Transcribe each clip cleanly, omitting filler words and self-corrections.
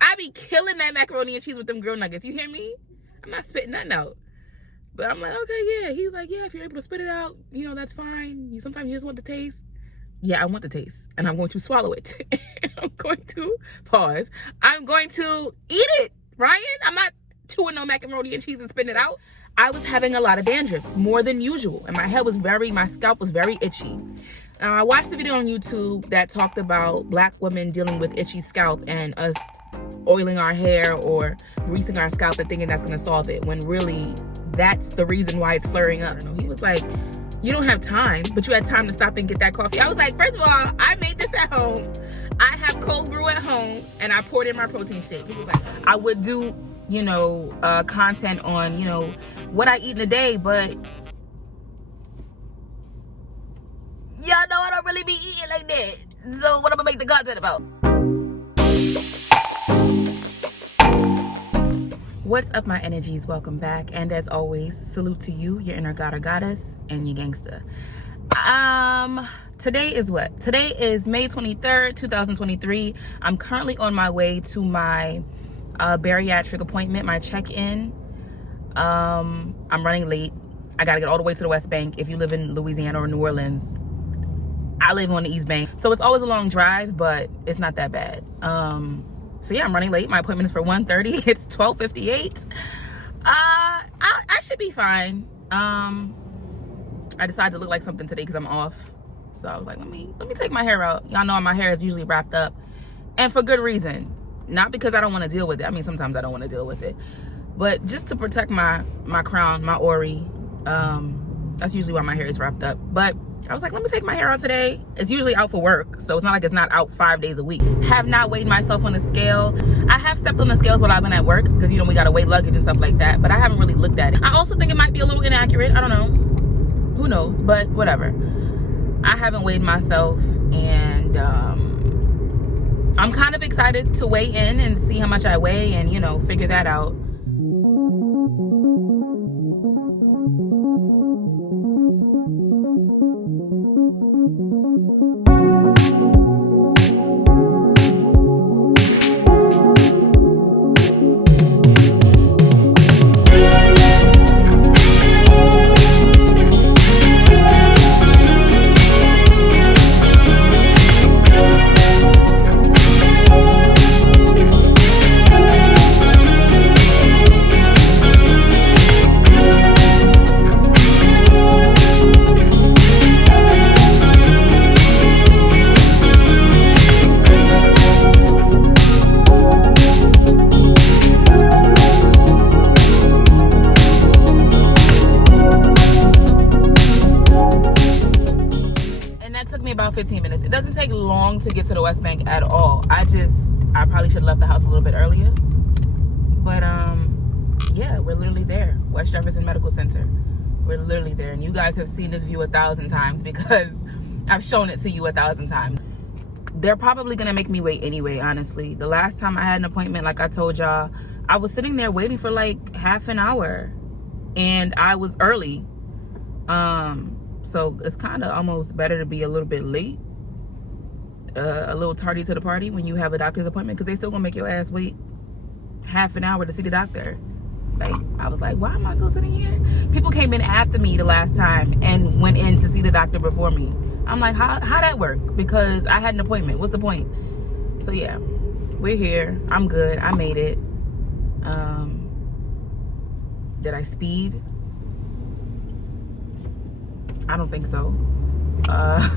I be killing that macaroni and cheese with them grilled nuggets. You hear me? I'm not spitting nothing out. But I'm like, okay, yeah. He's like, yeah, if you're able to spit it out, you know, that's fine. Sometimes you just want the taste. Yeah, I want the taste. And I'm going to swallow it. I'm going to pause. I'm going to eat it, Ryan. I'm not chewing no macaroni and cheese and spitting it out. I was having a lot of dandruff, more than usual. And my scalp was very itchy. I watched the video on YouTube that talked about Black women dealing with itchy scalp and us oiling our hair or greasing our scalp and thinking that's going to solve it, when really that's the reason why it's flaring up. He was like, you don't have time, but you had time to stop and get that coffee. I was like, first of all, I made this at home. I have cold brew at home, and I poured in my protein shake. He was like, I would do, content on, what I eat in a day, but y'all know I don't really be eating like that. So what am I gonna make the content about? What's up, my energies? Welcome back. And as always, salute to you, your inner god or goddess, and your gangster. Today is what? Today is May 23rd, 2023. I'm currently on my way to my bariatric appointment, my check-in. I'm running late. I gotta get all the way to the West Bank. If you live in Louisiana or New Orleans, I live on the East Bank. So it's always a long drive, but it's not that bad. So yeah, I'm running late. My appointment is for 1:30. It's 12:58. I should be fine. I decided to look like something today because I'm off. So I was like, let me take my hair out. Y'all know my hair is usually wrapped up, and for good reason. Not because I don't want to deal with it. I mean, sometimes I don't want to deal with it, but just to protect my crown, my ori. That's usually why my hair is wrapped up. But I was like, let me take my hair out today. It's usually out for work, so it's not like it's not out 5 days a week. Have not weighed myself on the scale. I have stepped on the scales while I've been at work because, we got to weigh luggage and stuff like that, but I haven't really looked at it. I also think it might be a little inaccurate. I don't know. Who knows? But whatever. I haven't weighed myself, and I'm kind of excited to weigh in and see how much I weigh and, figure that out. About 15 minutes. It doesn't take long to get to the West Bank at all. I probably should have left the house a little bit earlier, but yeah, we're literally there. West Jefferson Medical Center, we're literally there, and you guys have seen this view 1,000 times because I've shown it to you 1,000 times. They're probably gonna make me wait anyway, honestly. The last time I had an appointment, like I told y'all, I was sitting there waiting for like half an hour, and I was early. So it's kind of almost better to be a little bit late, a little tardy to the party when you have a doctor's appointment, because they still gonna make your ass wait half an hour to see the doctor. Like, I was like, why am I still sitting here? People came in after me the last time and went in to see the doctor before me. I'm like, how that work? Because I had an appointment. What's the point? So yeah, we're here. I'm good. I made it. Did I speed? I don't think so. I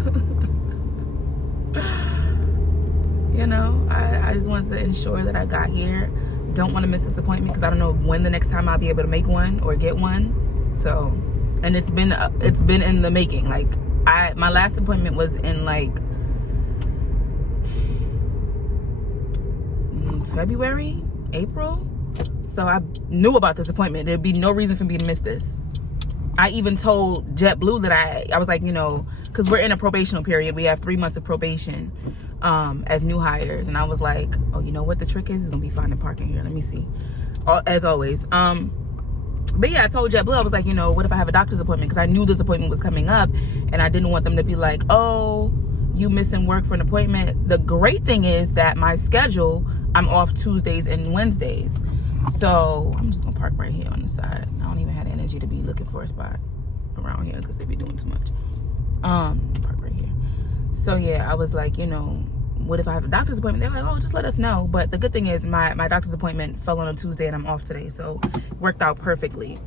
just wanted to ensure that I got here. Don't want to miss this appointment because I don't know when the next time I'll be able to make one or get one. So, and it's been in the making. Like, my last appointment was in like February, April. So I knew about this appointment. There'd be no reason for me to miss this. I even told JetBlue that I was like, because we're in a probational period. We have 3 months of probation as new hires. And I was like, oh, you know what the trick is? It's going to be finding parking here. Let me see. As always. But yeah, I told JetBlue, I was like, what if I have a doctor's appointment? Because I knew this appointment was coming up. And I didn't want them to be like, oh, you missing work for an appointment. The great thing is that my schedule, I'm off Tuesdays and Wednesdays. So I'm just gonna park right here on the side. I don't even have the energy to be looking for a spot around here because they be doing too much. Park right here. So yeah, I was like, you know, what if I have a doctor's appointment? They're like, oh, just let us know. But the good thing is my doctor's appointment fell on a Tuesday and I'm off today, so it worked out perfectly.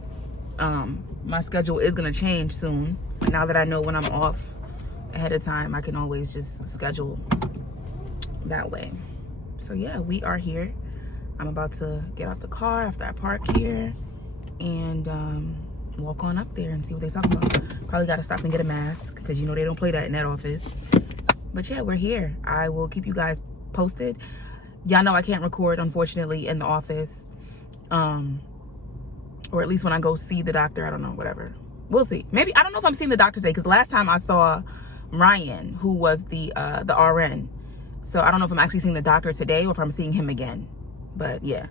My schedule is gonna change soon. Now that I know when I'm off ahead of time, I can always just schedule that way. So yeah, we are here. I'm about to get out the car after I park here and walk on up there and see what they're talking about. Probably got to stop and get a mask because you know they don't play that in that office. But yeah, we're here. I will keep you guys posted. Y'all know I can't record, unfortunately, in the office. Or at least when I go see the doctor. I don't know, whatever. We'll see. Maybe, I don't know if I'm seeing the doctor today because last time I saw Ryan, who was the RN. So I don't know if I'm actually seeing the doctor today or if I'm seeing him again. But yeah,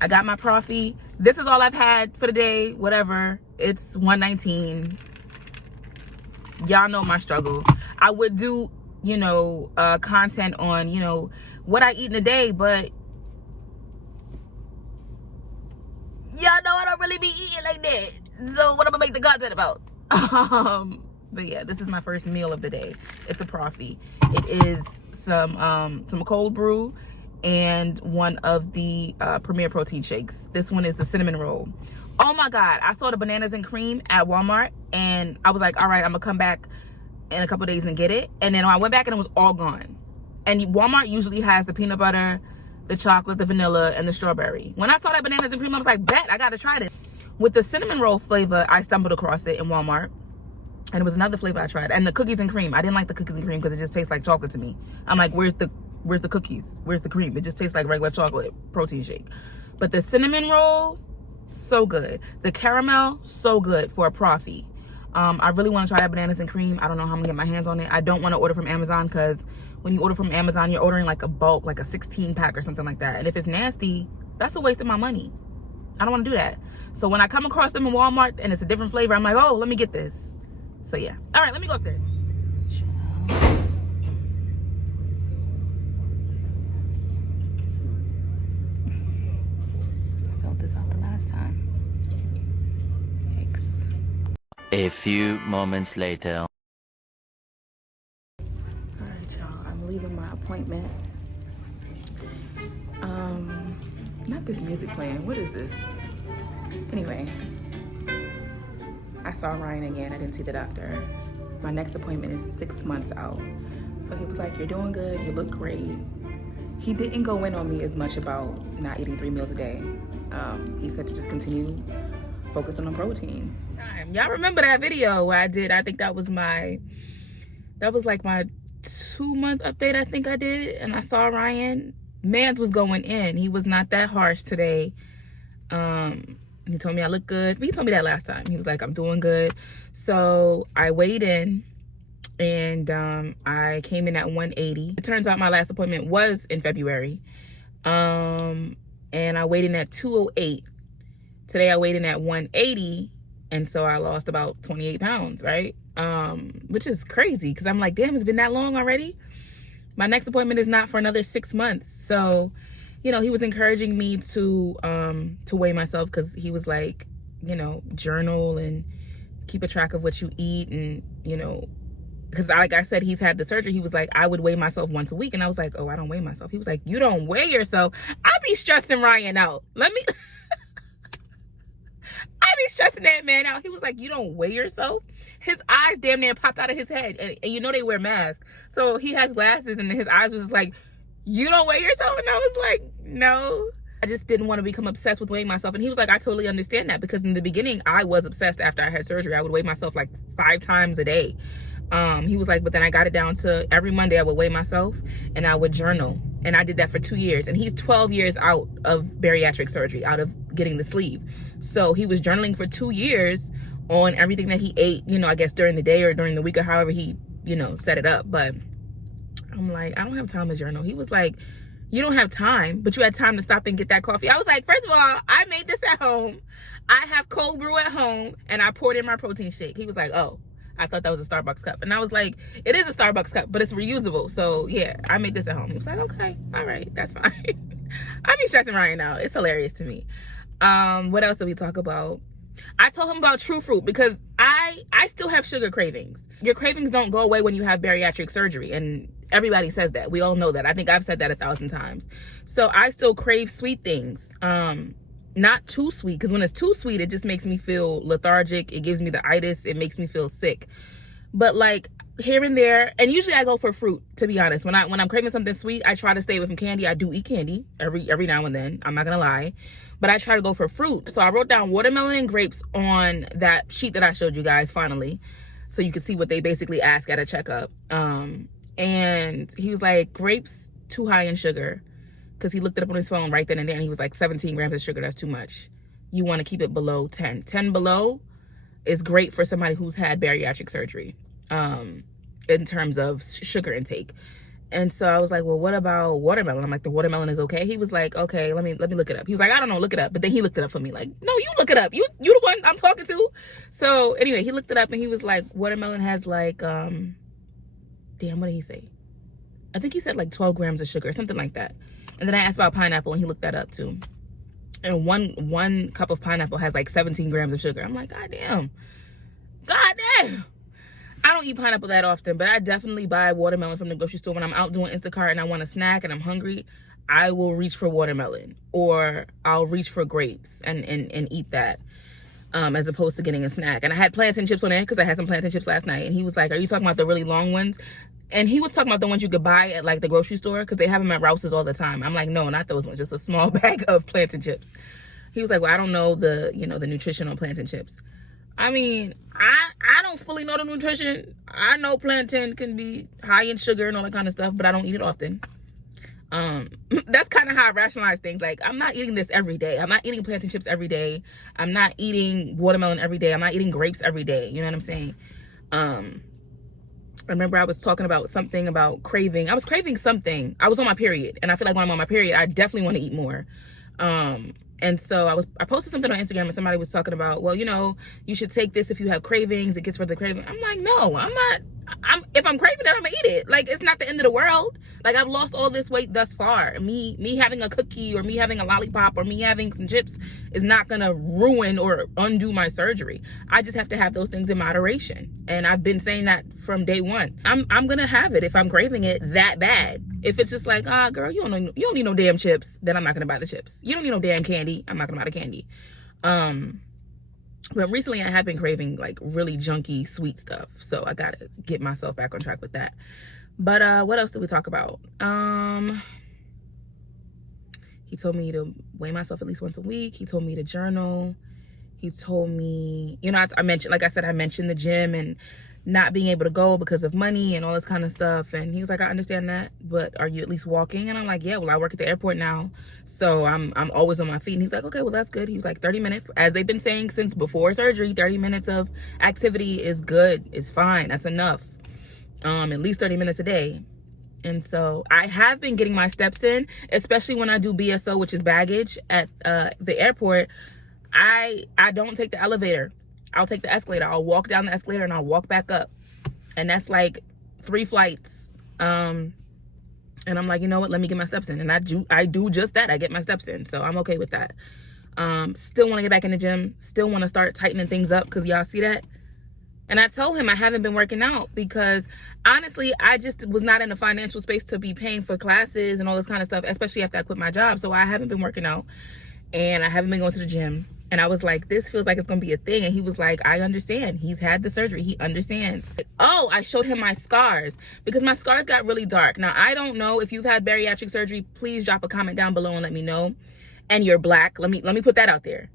I got my Profi. This is all I've had for the day, whatever. It's 1:19. Y'all know my struggle. I would do, you know, content on, you know, what I eat in a day, but y'all know I don't really be eating like that. So what am I gonna make the content about? But yeah, this is my first meal of the day. It's a Profi. It is some cold brew and one of the Premier protein shakes. This one is the cinnamon roll. Oh my God, I saw the bananas and cream at Walmart and I was like, all right, I'm gonna come back in a couple days and get it. And then I went back and it was all gone. And Walmart usually has the peanut butter, the chocolate, the vanilla, and the strawberry. When I saw that bananas and cream, I was like, bet, I gotta try this. With the cinnamon roll flavor, I stumbled across it in Walmart. And it was another flavor I tried. And the cookies and cream. I didn't like the cookies and cream because it just tastes like chocolate to me. I'm like, where's the cookies? Where's the cream? It just tastes like regular chocolate protein shake. But the cinnamon roll, so good. The caramel, so good for a Profi. I really want to try that bananas and cream. I don't know how I'm gonna get my hands on it. I don't want to order from Amazon because when you order from Amazon, you're ordering like a bulk, like a 16 pack or something like that. And if it's nasty, that's a waste of my money. I don't want to do that. So when I come across them in Walmart and it's a different flavor, I'm like, oh, let me get this. So yeah. All right, let me go upstairs. I filled this out the last time. Yikes. A few moments later. All right, y'all. I'm leaving my appointment. Not this music playing. What is this? Anyway, I saw Ryan again. I didn't see the doctor. My next appointment is 6 months out. So he was like, you're doing good. You look great. He didn't go in on me as much about not eating 3 meals a day. He said to just continue focusing on protein. Y'all remember that video I did? I think that was like my 2-month update I think I did. And I saw Ryan. Mans was going in. He was not that harsh today. He told me I look good. He told me that last time. He was like, I'm doing good. So I weighed in and I came in at 180. It turns out my last appointment was in February. And I weighed in at 208. Today I weighed in at 180. And so I lost about 28 pounds, right? Which is crazy because I'm like, damn, it's been that long already. My next appointment is not for another 6 months. So, you know, he was encouraging me to weigh myself because he was like, you know, journal and keep a track of what you eat. And, you know, because like I said, he's had the surgery. He was like, I would weigh myself once a week. And I was like, oh, I don't weigh myself. He was like, you don't weigh yourself. I be stressing Ryan out. I be stressing that man out. He was like, you don't weigh yourself? His eyes damn near popped out of his head. And you know they wear masks. So he has glasses and his eyes was just like, you don't weigh yourself? And I was like, no. I just didn't want to become obsessed with weighing myself. And he was like, I totally understand that. Because in the beginning, I was obsessed after I had surgery. I would weigh myself like 5 times a day. He was like, but then I got it down to every Monday I would weigh myself and I would journal. And I did that for 2 years. And he's 12 years out of bariatric surgery, out of getting the sleeve. So he was journaling for 2 years on everything that he ate, you know, I guess during the day or during the week or however he, you know, set it up. But I'm like, I don't have time to journal. He was like, you don't have time, but you had time to stop and get that coffee. I was like, first of all, I made this at home. I have cold brew at home and I poured in my protein shake. He was like, oh. I thought that was a Starbucks cup. And I was like, it is a Starbucks cup, but it's reusable. So yeah, I made this at home. He was like, okay, all right, that's fine. I be stressing right now. It's hilarious to me. What else did we talk about? I told him about true fruit because I still have sugar cravings. Your cravings don't go away when you have bariatric surgery, and everybody says that. We all know that. I think I've said that 1,000 times. So I still crave sweet things. Not too sweet, because when it's too sweet, it just makes me feel lethargic. It gives me the itis. It makes me feel sick. But like here and there, and usually I go for fruit, to be honest. When I'm craving something sweet, I try to stay away from candy. I do eat candy every now and then. I'm not gonna lie. But I try to go for fruit. So I wrote down watermelon and grapes on that sheet that I showed you guys finally, so you could see what they basically ask at a checkup. And he was like, grapes too high in sugar, because he looked it up on his phone right then and there, and he was like, 17 grams of sugar, that's too much. You want to keep it below 10. 10 below is great for somebody who's had bariatric surgery, in terms of sugar intake. And so I was like, well, what about watermelon? I'm like, the watermelon is okay? He was like, okay, let me look it up. He was like, I don't know, look it up. But then he looked it up for me, like, no, you look it up. You the one I'm talking to. So anyway, he looked it up and he was like, watermelon has like, damn, what did he say? I think he said like 12 grams of sugar or something like that. And then I asked about pineapple and he looked that up too. And one cup of pineapple has like 17 grams of sugar. I'm like, God damn. I don't eat pineapple that often, but I definitely buy watermelon from the grocery store. When I'm out doing Instacart and I want a snack and I'm hungry, I will reach for watermelon, or I'll reach for grapes and eat that, as opposed to getting a snack. And I had plantain chips on there because I had some plantain chips last night. And he was like, are you talking about the really long ones? And he was talking about the ones you could buy at like the grocery store, because they have them at Rouse's all the time. I'm like, no, not those ones, just a small bag of plantain chips. He was like, well, I don't know the nutrition on plantain chips. I mean, I don't fully know the nutrition. I know plantain can be high in sugar and all that kind of stuff, but I don't eat it often. That's kind of how I rationalize things. Like, I'm not eating this every day. I'm not eating plantain chips every day. I'm not eating watermelon every day. I'm not eating grapes every day. You know what I'm saying? I remember I was talking about something about craving. I was craving something. I was on my period, and I feel like when I'm on my period, I definitely want to eat more. And so I posted something on Instagram and somebody was talking about, well, you should take this if you have cravings. It gets rid of the craving. I'm like, no, I'm not. If I'm craving it, I'm gonna eat it. Like, it's not the end of the world. Like, I've lost all this weight thus far. Me having a cookie or me having a lollipop or me having some chips is not gonna ruin or undo my surgery. I just have to have those things in moderation. And I've been saying that from day one. I'm gonna have it if I'm craving it that bad. If it's just like, girl, you don't need no damn chips, then I'm not gonna buy the chips. You don't need no damn candy, I'm not gonna buy the candy. But recently I have been craving like really junky sweet stuff, so I gotta get myself back on track with that. But what else did we talk about? He told me to weigh myself at least once a week. He told me to journal. He told me, I mentioned, like I said, I mentioned the gym and not being able to go because of money and all this kind of stuff. And he was like, I understand that, but are you at least walking? And I'm like, yeah, well, I work at the airport now, so I'm always on my feet. And he's like, okay, well, that's good. He was like, 30 minutes, as they've been saying since before surgery, 30 minutes of activity is good. It's fine. That's enough. At least 30 minutes a day. And so I have been getting my steps in, especially when I do BSO, which is baggage at the airport. I don't take the elevator. I'll take the escalator. I'll walk down the escalator and I'll walk back up. And that's like 3 flights. And I'm like, you know what? Let me get my steps in. And I do just that. I get my steps in. So I'm okay with that. Still want to get back in the gym. Still want to start tightening things up, because y'all see that. And I told him I haven't been working out because honestly, I just was not in a financial space to be paying for classes and all this kind of stuff, especially after I quit my job. So I haven't been working out and I haven't been going to the gym. And I was like, this feels like it's going to be a thing. And he was like, I understand. He's had the surgery. He understands. Oh, I showed him my scars because my scars got really dark. Now, I don't know if you've had bariatric surgery. Please drop a comment down below and let me know. And you're black. Let me put that out there.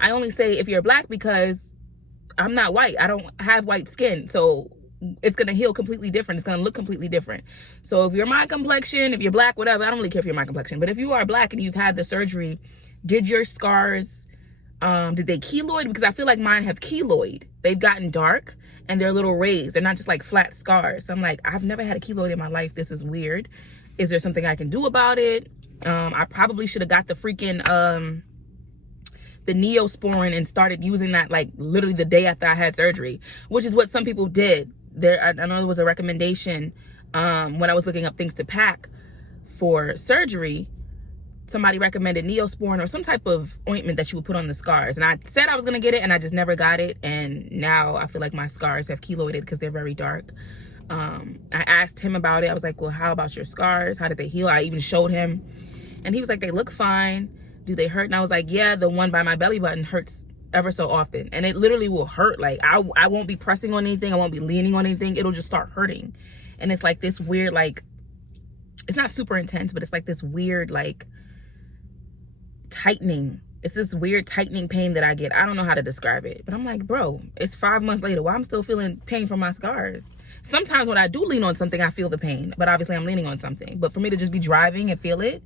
I only say if you're black because I'm not white. I don't have white skin. So it's going to heal completely different. It's going to look completely different. So if you're my complexion, if you're black, whatever, I don't really care if you're my complexion. But if you are black and you've had the surgery, did your scars... did they keloid? Because I feel like mine have keloid. They've gotten dark and they're a little raised. They're not just like flat scars. So I'm like, I've never had a keloid in my life. This is weird. Is there something I can do about it? I probably should have got the freaking the Neosporin and started using that like literally the day after I had surgery, which is what some people did. I know there was a recommendation when I was looking up things to pack for surgery. Somebody recommended Neosporin or some type of ointment that you would put on the scars. And I said I was going to get it, and I just never got it. And now I feel like my scars have keloided because they're very dark. I asked him about it. I was like, well, how about your scars? How did they heal? I even showed him. And he was like, they look fine. Do they hurt? And I was like, yeah, the one by my belly button hurts ever so often. And it literally will hurt. Like, I won't be pressing on anything. I won't be leaning on anything. It'll just start hurting. And it's like this weird, like, it's not super intense, but it's like this weird, like, tightening. It's this weird tightening pain that I get. I don't know how to describe it, but I'm like, bro, it's 5 months later. Why I'm still feeling pain from my scars? Sometimes when I do lean on something, I feel the pain, but obviously I'm leaning on something. But for me to just be driving and feel it,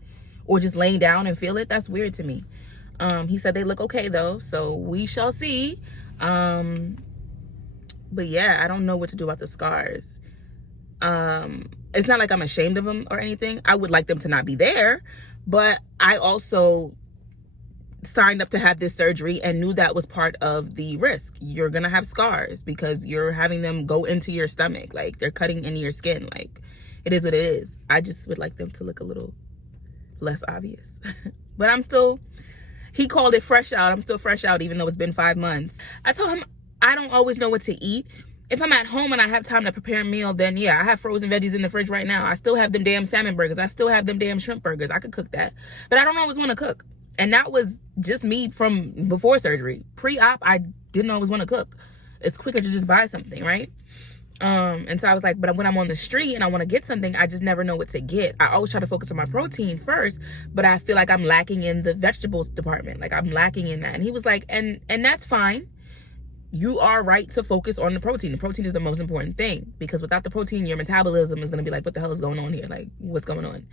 or just laying down and feel it, that's weird to me. He said they look okay though, so we shall see. But yeah, I don't know what to do about the scars. It's not like I'm ashamed of them or anything. I would like them to not be there, but I also signed up to have this surgery and knew that was part of the risk. You're gonna have scars because you're having them go into your stomach. Like, they're cutting into your skin. Like, it is what it is. I just would like them to look a little less obvious. But he called it fresh out. I'm still fresh out even though it's been 5 months. I told him I don't always know what to eat. If I'm at home and I have time to prepare a meal, then yeah, I have frozen veggies in the fridge right now. I still have them damn salmon burgers. I still have them damn shrimp burgers. I could cook that. But I don't always want to cook. And that was just me from before surgery. Pre-op, I didn't always want to cook. It's quicker to just buy something, right? And so I was like, but when I'm on the street and I want to get something, I just never know what to get. I always try to focus on my protein first, but I feel like I'm lacking in the vegetables department. Like, I'm lacking in that. And he was like, and that's fine. You are right to focus on the protein. The protein is the most important thing, because without the protein, your metabolism is going to be like, what the hell is going on here? Like, what's going on?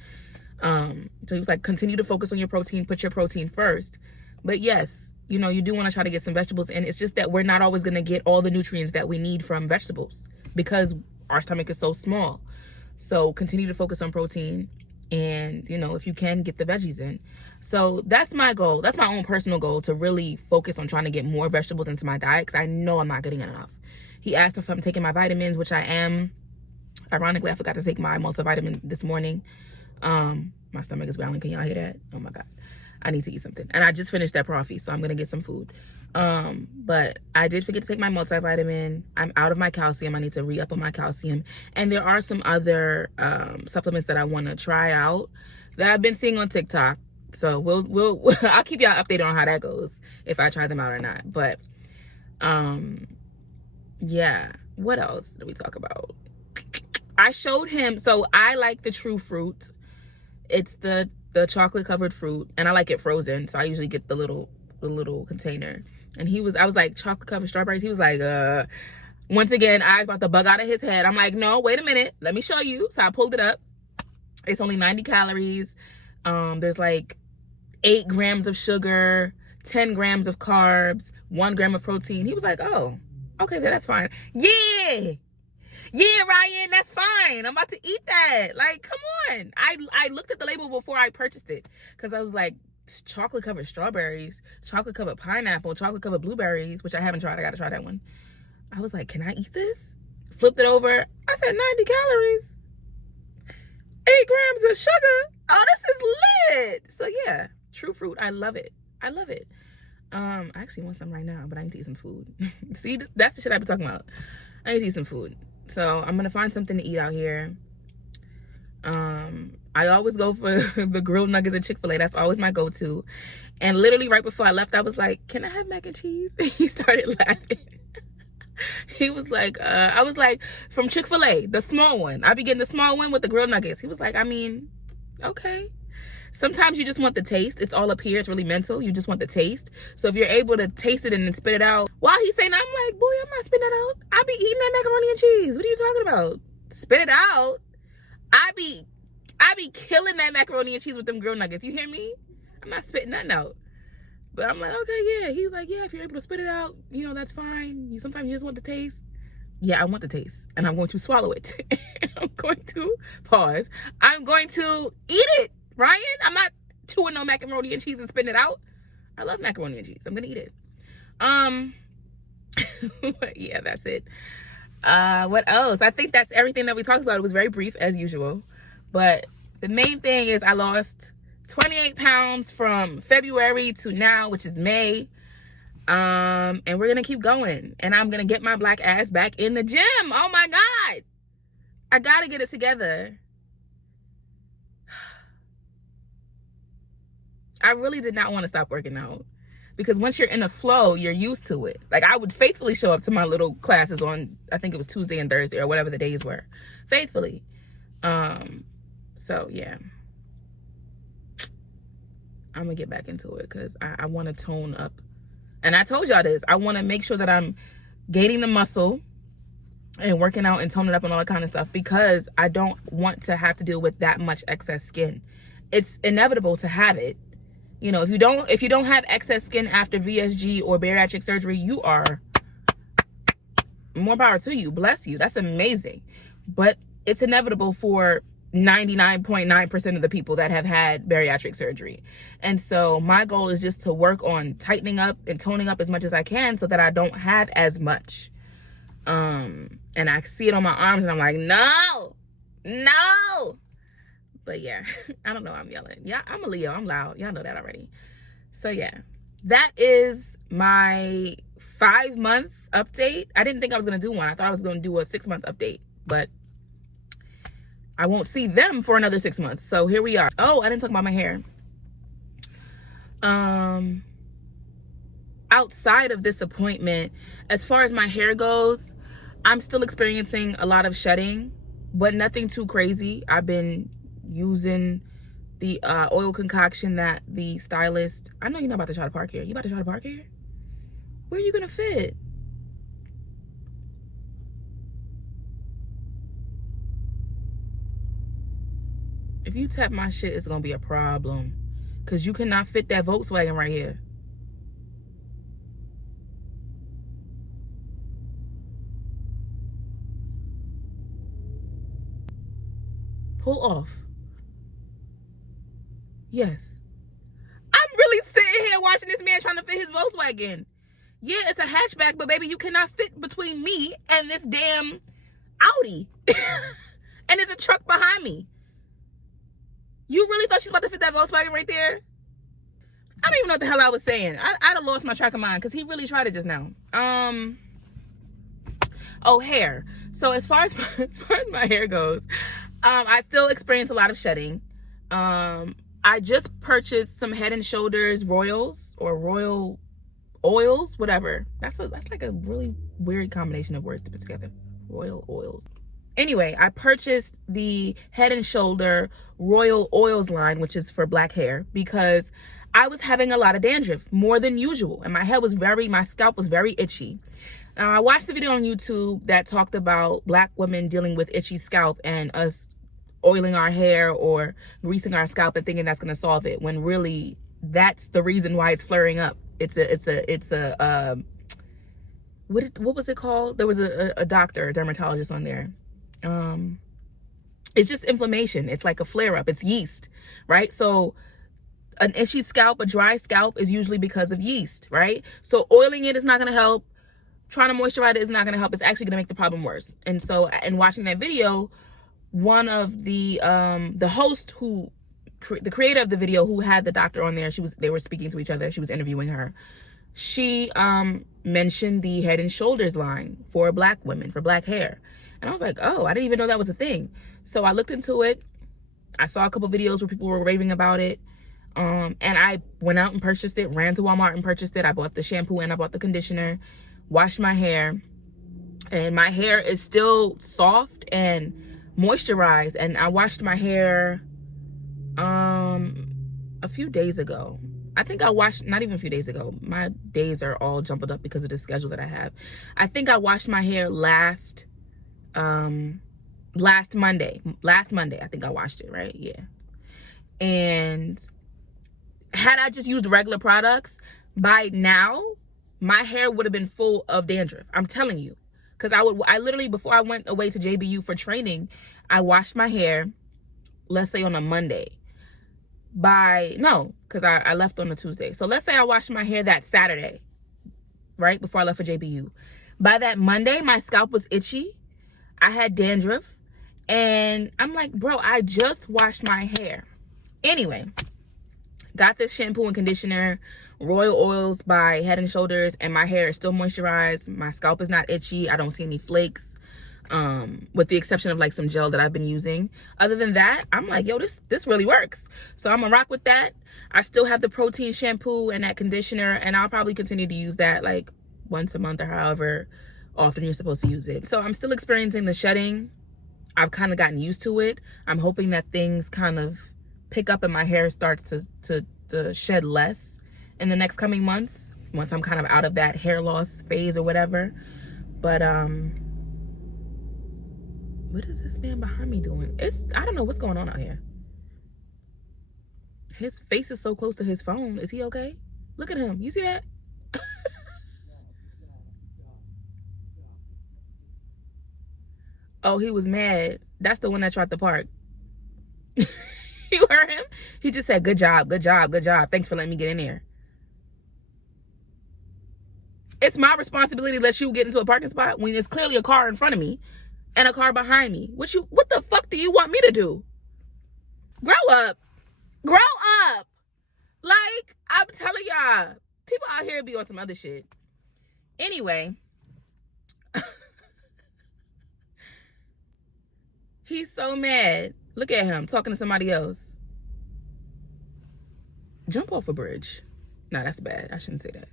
So he was like, continue to focus on your protein, put your protein first. But yes, you know, you do want to try to get some vegetables in. It's just that we're not always going to get all the nutrients that we need from vegetables because our stomach is so small. So continue to focus on protein, and, you know, if you can, get the veggies in. So that's my goal. That's my own personal goal, to really focus on trying to get more vegetables into my diet, because I know I'm not getting enough. He asked if I'm taking my vitamins, which I am. Ironically, I forgot to take my multivitamin this morning. My stomach is growling. Can y'all hear that? Oh my God. I need to eat something. And I just finished that profi, so I'm going to get some food. But I did forget to take my multivitamin. I'm out of my calcium. I need to re-up on my calcium. And there are some other supplements that I want to try out that I've been seeing on TikTok. So I'll keep y'all updated on how that goes, if I try them out or not. But yeah, what else did we talk about? I showed him, so I like the True Fruit. It's the chocolate covered fruit, and I like it frozen, so I usually get the little container. And I was like, chocolate covered strawberries? He was like, once again, I was about to bug out of his head. I'm like, no, wait a minute, let me show you. So I pulled it up. It's only 90 calories. There's like 8 grams of sugar, 10 grams of carbs, 1 gram of protein. He was like, oh, okay, that's fine. Yeah, Ryan, that's fine. I'm about to eat that. Like, come on. I looked at the label before I purchased it, because I was like, chocolate covered strawberries, chocolate covered pineapple, chocolate covered blueberries, which I haven't tried. I gotta try that one. I was like, can I eat this? Flipped it over. I said 90 calories, 8 grams of sugar. Oh, this is lit. So yeah, True Fruit. I love it. I love it. I actually want some right now, but I need to eat some food. See, that's the shit I've been talking about. I need to eat some food. So I'm gonna find something to eat out here. I always go for the grilled nuggets at Chick-fil-A. That's always my go-to. And literally right before I left, I was like, can I have mac and cheese? He started laughing. He was like, I was like, from Chick-fil-A, the small one. I be getting the small one with the grilled nuggets. He was like, I mean, okay. Sometimes you just want the taste. It's all up here. It's really mental. You just want the taste. So if you're able to taste it and then spit it out, while he's saying that, I'm like, boy, I'm not spitting that out. I be eating that macaroni and cheese. What are you talking about? Spit it out. I be killing that macaroni and cheese with them grilled nuggets. You hear me? I'm not spitting nothing out. But I'm like, okay, yeah. He's like, yeah, if you're able to spit it out, you know, that's fine. Sometimes you just want the taste. Yeah, I want the taste. And I'm going to swallow it. I'm going to pause. I'm going to eat it. Ryan, I'm not chewing no macaroni and cheese and spitting it out. I love macaroni and cheese. I'm gonna eat it. But yeah, that's it. What else? I think that's everything that we talked about. It was very brief as usual, but the main thing is I lost 28 pounds from February to now, which is May. And we're gonna keep going, and I'm gonna get my black ass back in the gym. Oh my God, I gotta get it together. I really did not want to stop working out, because once you're in a flow, you're used to it. Like, I would faithfully show up to my little classes on, I think it was Tuesday and Thursday or whatever the days were, faithfully. So yeah, I'm gonna get back into it because I want to tone up. And I told y'all this, I want to make sure that I'm gaining the muscle and working out and toning up and all that kind of stuff, because I don't want to have to deal with that much excess skin. It's inevitable to have it. You know, if you don't have excess skin after VSG or bariatric surgery, you are, more power to you, bless you, that's amazing. But it's inevitable for 99.9% of the people that have had bariatric surgery. And so my goal is just to work on tightening up and toning up as much as I can so that I don't have as much. And I see it on my arms and I'm like, no. But yeah, I don't know, I'm yelling. Yeah, I'm a Leo, I'm loud. Y'all know that already. So yeah, that is my 5-month update. I didn't think I was gonna do one. I thought I was gonna do a 6-month update, but I won't see them for another 6 months. So here we are. Oh, I didn't talk about my hair. Outside of this appointment, as far as my hair goes, I'm still experiencing a lot of shedding, but nothing too crazy. I've been using the oil concoction that the stylist, I know you're not about to try to park here. You about to try to park here? Where are you gonna fit? If you tap my shit, it's gonna be a problem, because you cannot fit that Volkswagen right here. Pull off. Yes. I'm really sitting here watching this man trying to fit his Volkswagen. Yeah, it's a hatchback, but baby, you cannot fit between me and this damn Audi. And there's a truck behind me. You really thought she's about to fit that Volkswagen right there? I don't even know what the hell I was saying. I'd have lost my track of mind, because he really tried it just now. Oh, hair. So as far as my hair goes, I still experience a lot of shedding. I just purchased some Head and Shoulders Royals, or Royal Oils, whatever. That's like a really weird combination of words to put together. Royal Oils. Anyway, I purchased the Head and Shoulder Royal Oils line, which is for black hair, because I was having a lot of dandruff, more than usual, and my scalp was very itchy. Now, I watched the video on YouTube that talked about black women dealing with itchy scalp and us oiling our hair or greasing our scalp and thinking that's going to solve it, when really that's the reason why it's flaring up. It's a what was it called? There was a doctor, a dermatologist on there. It's just inflammation. It's like a flare up. It's yeast, right? So an itchy scalp, a dry scalp, is usually because of yeast, right? So oiling it is not going to help. Trying to moisturize it is not going to help. It's actually going to make the problem worse. And so, in watching that video, one of the host the creator of the video, who had the doctor on there, they were speaking to each other. She was interviewing her. She mentioned the Head and Shoulders line for black women, for black hair. And I was like, oh, I didn't even know that was a thing. So I looked into it. I saw a couple videos where people were raving about it. And I went out and purchased it, ran to Walmart and purchased it. I bought the shampoo and I bought the conditioner, washed my hair, and my hair is still soft and moisturized. And I washed my hair a few days ago. I think I washed, not even a few days ago. My days are all jumbled up because of the schedule that I have. I think I washed my hair last Monday. Last Monday, I think I washed it, right? Yeah. And had I just used regular products, by now, my hair would have been full of dandruff. I'm telling you. Because I literally, before I went away to JBU for training, I washed my hair, let's say on a Monday. because I left on a Tuesday. So let's say I washed my hair that Saturday, right before I left for JBU. By that Monday, my scalp was itchy. I had dandruff. And I'm like, bro, I just washed my hair. Anyway, got this shampoo and conditioner, Royal Oils by Head & Shoulders, and my hair is still moisturized. My scalp is not itchy. I don't see any flakes, with the exception of like some gel that I've been using. Other than that, I'm like, yo, this really works. So I'm gonna rock with that. I still have the protein shampoo and that conditioner, and I'll probably continue to use that like once a month or however often you're supposed to use it. So I'm still experiencing the shedding. I've kind of gotten used to it. I'm hoping that things kind of pick up and my hair starts to shed less in the next coming months, once I'm kind of out of that hair loss phase or whatever. But what is this man behind me doing? I don't know what's going on out here. His face is so close to his phone. Is he okay? Look at him. You see that? Oh, he was mad. That's the one that tried to park. You heard him? He just said, good job, good job, good job. Thanks for letting me get in there. It's my responsibility to let you get into a parking spot when there's clearly a car in front of me and a car behind me. What the fuck do you want me to do? Grow up. Grow up. Like, I'm telling y'all, people out here be on some other shit. Anyway. He's so mad. Look at him talking to somebody else. Jump off a bridge. No, that's bad. I shouldn't say that.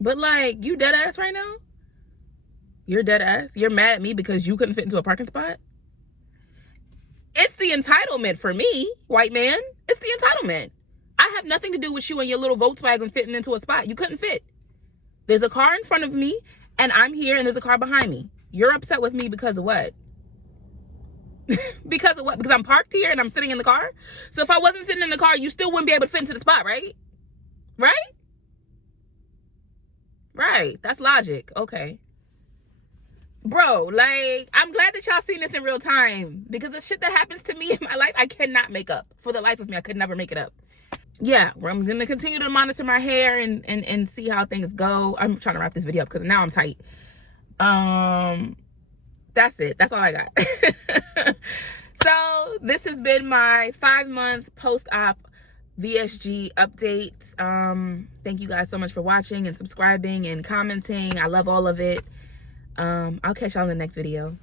But like, you dead ass right now? You're dead ass? You're mad at me because you couldn't fit into a parking spot? It's the entitlement for me, white man. It's the entitlement. I have nothing to do with you and your little Volkswagen fitting into a spot. You couldn't fit. There's a car in front of me and I'm here and there's a car behind me. You're upset with me because of what? Because of what? Because I'm parked here and I'm sitting in the car? So if I wasn't sitting in the car, you still wouldn't be able to fit into the spot, right? Right? Right. That's logic. Okay. Bro, like, I'm glad that y'all seen this in real time, because the shit that happens to me in my life, I cannot make up. For the life of me, I could never make it up. Yeah, I'm going to continue to monitor my hair and see how things go. I'm trying to wrap this video up because now I'm tight. That's it. That's all I got. So this has been my 5-month post-op VSG update. Thank you guys so much for watching and subscribing and commenting. I love all of it. I'll catch y'all in the next video.